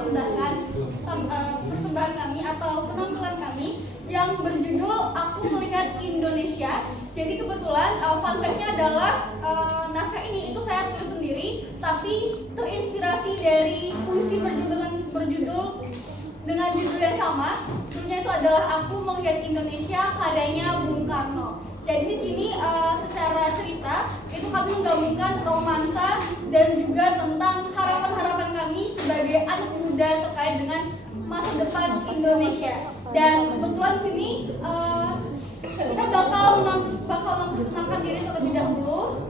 persembahan kami atau penampilan kami yang berjudul Aku Melihat Indonesia. Jadi kebetulan fun fact-nya adalah naskah ini itu saya tulis sendiri, tapi terinspirasi dari puisi berjudul dengan judul yang sama. Judulnya itu adalah Aku Melihat Indonesia karyanya Bung Karno. Jadi di sini secara cerita itu kami menggabungkan romansa dan juga tentang harapan-harapan kami sebagai anak muda terkait dengan masa depan Indonesia. Dan kebetulan di sini kita bakal memperkenalkan diri terlebih dahulu.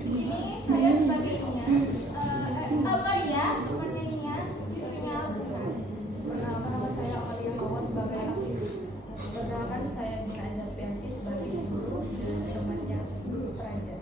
Ini saya sebagai Amalia, temannya Nia, cucunya Albuka. Perkenalkan nama saya Amalia Mawar sebagai aktivis. Perkenalkan saya Dina Azarpianti sebagai guru dan temannya Guru Praja.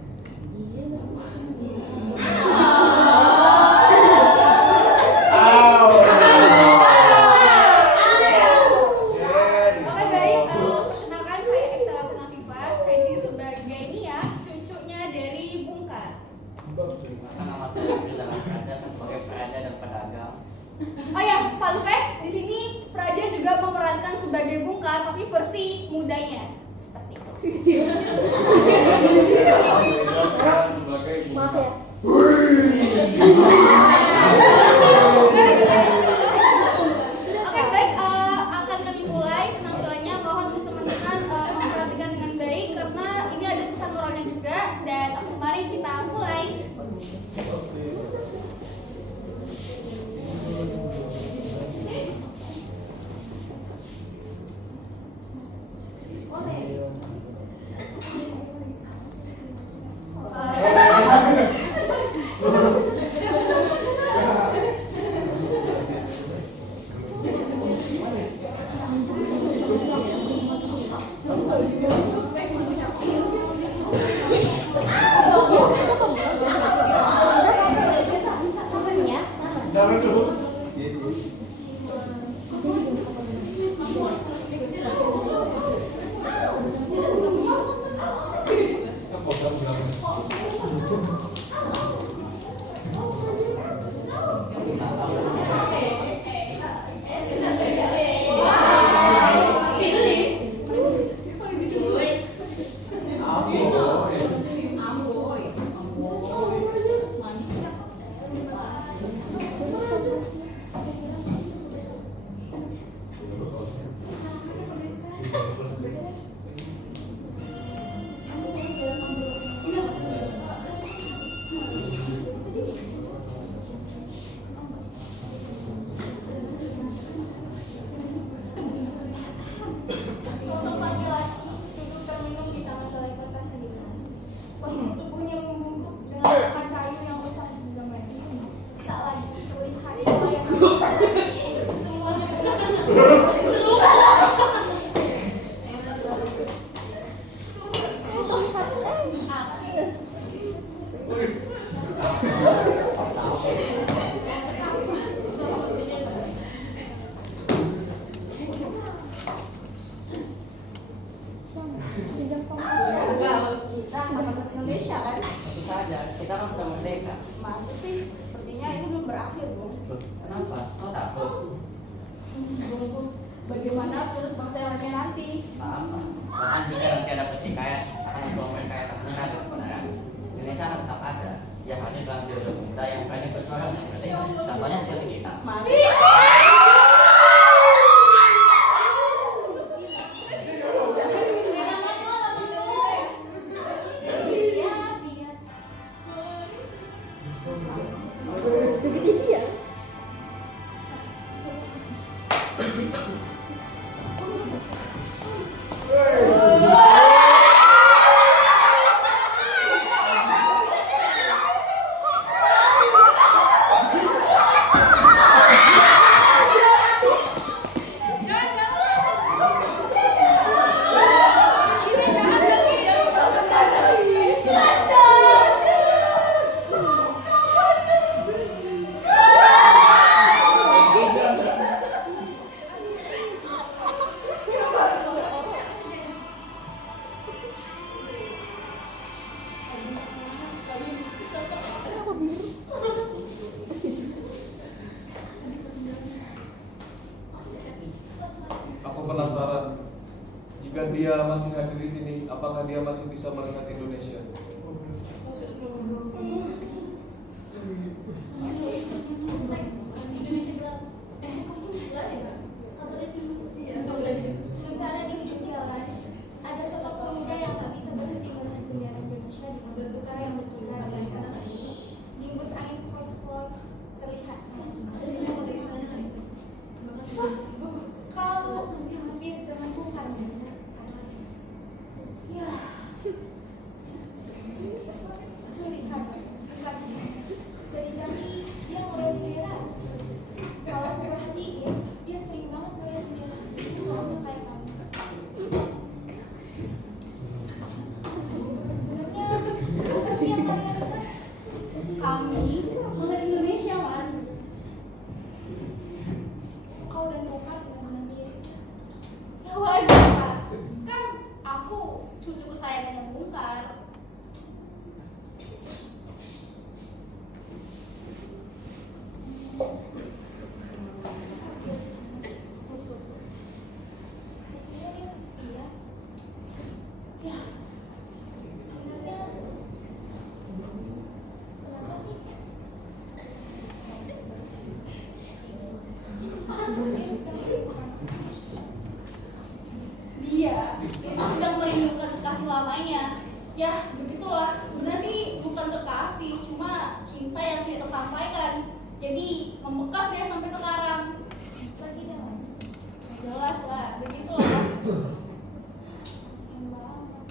Oh ya, fun fact, di sini Praja juga memerankan sebagai Bung Karno tapi versi mudanya. Seperti itu. Maaf ya. Oke, baik, akan kami mulai penampilannya. Mohon teman-teman memperhatikan dengan baik karena ini ada pesan orangnya juga. Dan mari kita mulai. Indonesia kan? Tentu saja, kita kan sudah merdeka. Masa sih? Sepertinya ini belum berakhir, Bung. Kenapa? Kau takut? Bagaimana terus bangsa yang lainnya nanti? Apa? Bahkan jika nanti ada pertikaian, akan membawa mereka yang tak menyerah dari kebenaran. Indonesia akan tetap ada. Yang hadir dalam jodoh muda yang berani bersuara untuk merdeka. Contohnya seperti kita. penasaran. Jika dia masih hadir di sini, apakah dia masih bisa melihat Indonesia? Sementara di ujung jalan, ada sosok pemuda yang tak bisa berhenti melihat bendera Indonesia di bentukan yang berkibar dari sana ke sini. Dimbus angin sepoi-sepoi terlihat. Kau hampir dengan Tuhan. Ya. Lihat, lihat. Dari tadi dia ngeliat bendera. Kalau aku perhatiin, dia sering banget ngeliat bendera. Soalnya kayak kamu. Sebenarnya apa sih yang kalian lihat? Kami melihat Indonesia, Mas. Kau dan Bokar benar-benar mirip. Ya wajar, Kak. Kan aku cucu kesayangannya Bung Kar. Kayaknya dia kesepian. Ya, sebenarnya kenapa sih? Dia sedang merindukan kekasih lamanya. Ya, begitulah. Sebenarnya sih bukan kekasih, cuma cinta yang tidak tersampaikan. Jadi membekas dia sampai sekarang. Pergi dengan Jelas lah, begitulah. kasihan banget.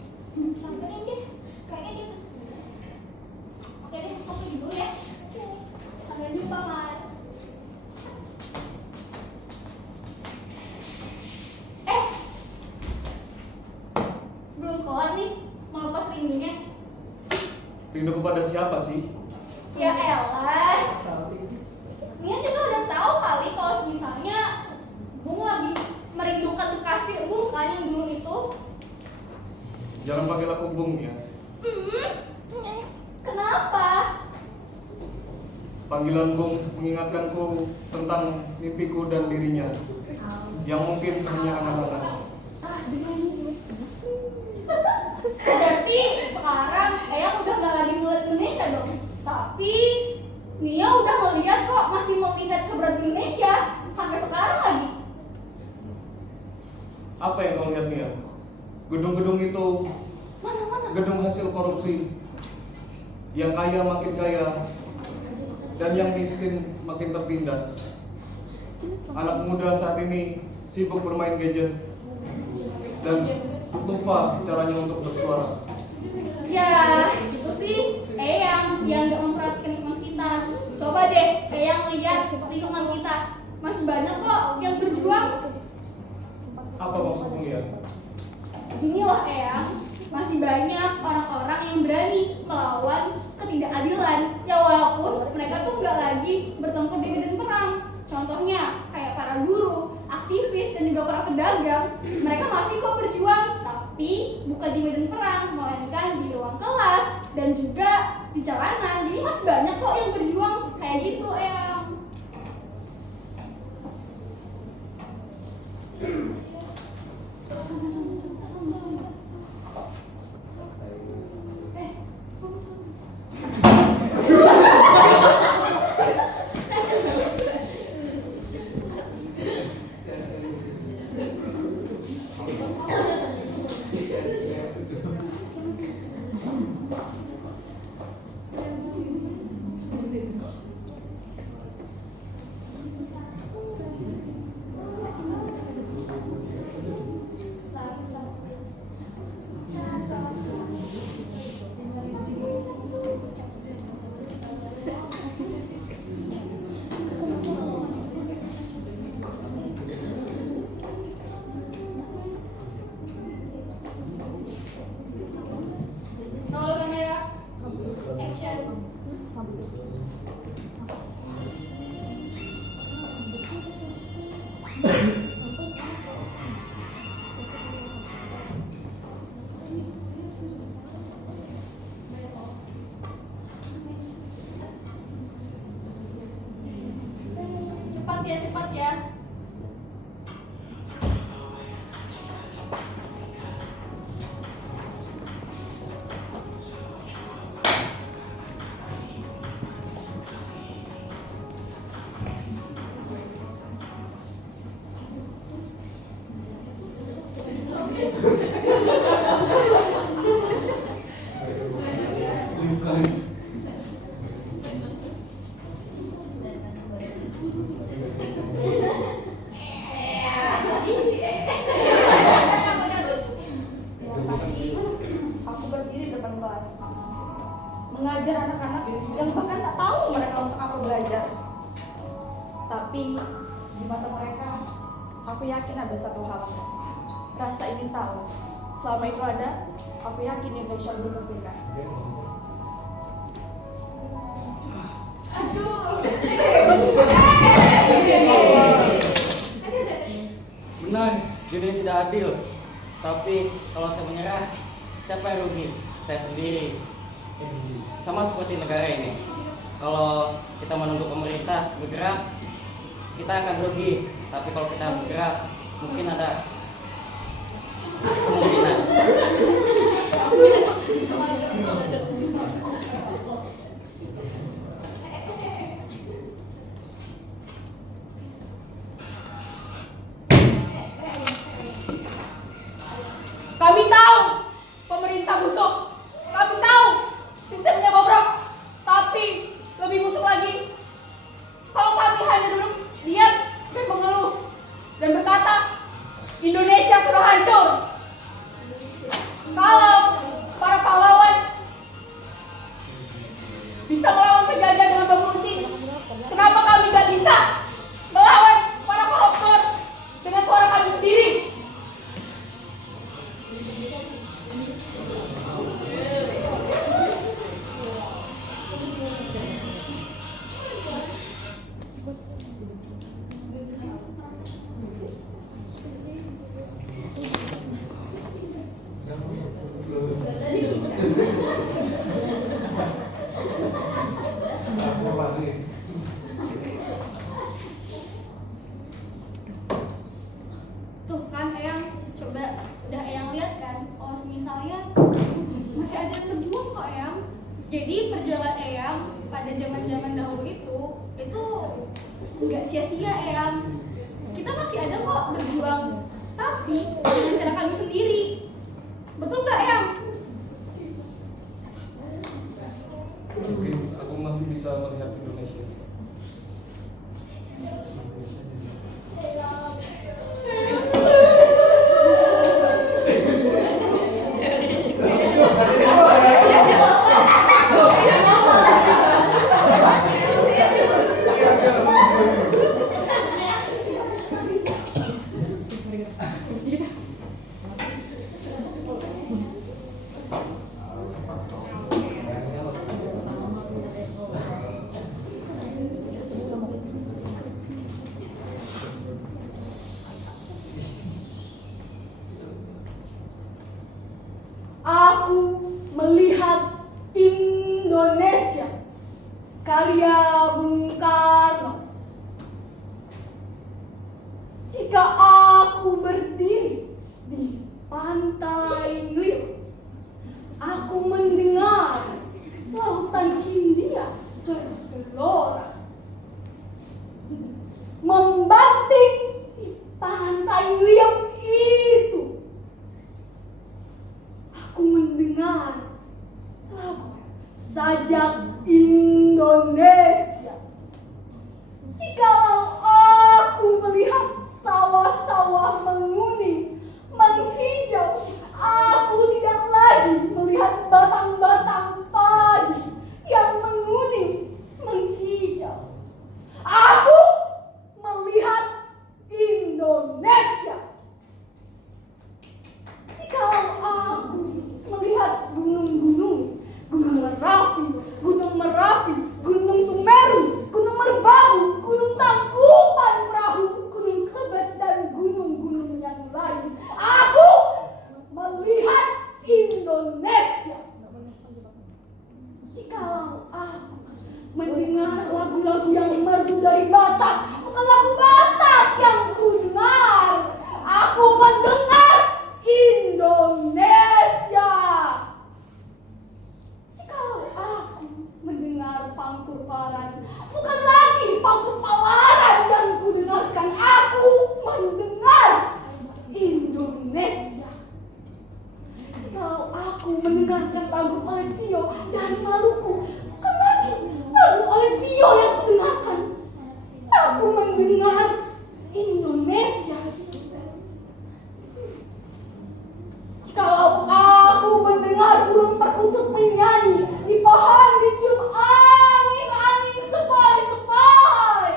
Samperin deh, kayaknya dia kesepian. Oke deh, aku pergi dulu ya. Sampai jumpa, Mas. Belum kelar nih, melepas rindunya. Rindu kepada siapa sih? Ya elah. Nia juga udah tahu kali kalau misalnya Bung lagi merindukan kekasih Bung kan yang dulu itu. Jangan panggil aku Bung ya. Kenapa? Panggilan Bung mengingatkanku tentang mimpiku dan dirinya yang mungkin hanya angan-angan. Berarti sekarang Eyang udah nggak lagi ngeliat Indonesia dong. Tapi Nia udah ngeliat kok, masih melihat keberadaan Indonesia sampai sekarang lagi. Apa yang kau lihat Nia? Gedung-gedung itu gedung hasil korupsi. Yang kaya makin kaya dan yang miskin makin tertindas. Anak muda saat ini sibuk bermain gadget dan lupa caranya untuk bersuara. Ya, itu sih Eyang yang nggak memperhatikan lingkungan sekitar. Coba deh Eyang lihat lingkungan kita, masih banyak kok yang berjuang. Apa maksudmu ya? Inilah Eyang, masih banyak orang-orang yang berani melawan ketidakadilan. Ya walaupun mereka tuh nggak lagi bertempur di medan perang. Contohnya kayak para guru, aktivis, dan juga para pedagang. Mereka masih kok berjuang, tapi bukan di medan perang, melainkan di ruang kelas dan juga di jalanan. Jadi masih banyak kok yang berjuang kayak gitu, Eyang. Roll kamera. Action. Cepat ya, cepat ya. Tapi di mata mereka, aku yakin ada satu hal. Rasa ingin tahu. Selama itu ada, aku yakin Indonesia belum merdeka. Benar, dunia tidak adil. Tapi kalau saya menyerah, siapa yang rugi? Saya sendiri. Sama seperti negara ini. Kalau kita menunggu pemerintah bergerak, kita akan rugi. Tapi kalau kita bergerak, mungkin ada kemungkinan. Kami tahu pemerintah busuk. Kami tahu sistemnya bobrok. Tapi lebih busuk lagi kalau kami hanya duduk diam dan mengeluh dan berkata Indonesia sudah hancur. Kalau para pahlawan bisa melawan penjajah dengan bambu runcing, kenapa kami gak bisa melawan para koruptor dengan suara kami sendiri? Tuh kan Eyang, coba udah Eyang lihat kan, kalau misalnya masih ada yang berjuang kok Eyang. Jadi perjuangan Eyang pada zaman-zaman dahulu itu nggak sia-sia Eyang. Kita masih ada kok berjuang, tapi dengan cara kami sendiri. Betul nggak Eyang? Mungkin aku masih bisa melihat Indonesia. Aku melihat Indonesia, karya Bung Karno. Jika aku berdiri di pantai Nil, aku mendengar lautan Hindia bergelora. Membanting di pantai Liam itu, aku mendengar lagu Sajak Indonesia. Jikalau aku melihat sawah-sawah menguning, menghijau, aku tidak lagi melihat batang-batang padi yang menguning, menghijau. Aku melihat Indonesia. Jikalau aku melihat gunung-gunung, Gunung Merapi, Gunung Semeru, Gunung Merbabu, Gunung Tangkuban Perahu, Gunung Kelebet, dan gunung-gunung yang lain, aku melihat Indonesia. Jikalau aku mendengar lagu-lagu yang merdu dari Batak, bukan lagu Batak yang ku dengar, aku mendengar Indonesia. Jikalau aku mendengar pangkur paran, bukan lagi pangkur palaran yang ku dengarkan, aku mendengar Indonesia. Jikalau aku mendengarkan lagu Olesio dari Maluku, bukan lagi lagu Olesio yang ku dengarkan, aku mendengar Indonesia. Jikalau aku mendengar burung perkutut menyanyi di pohon ditiup angin-angin sepoi-sepoi,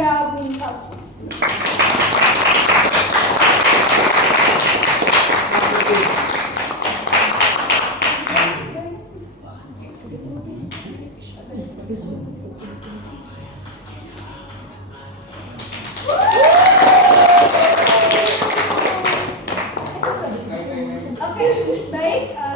Jaya Buntat. Oke, baik.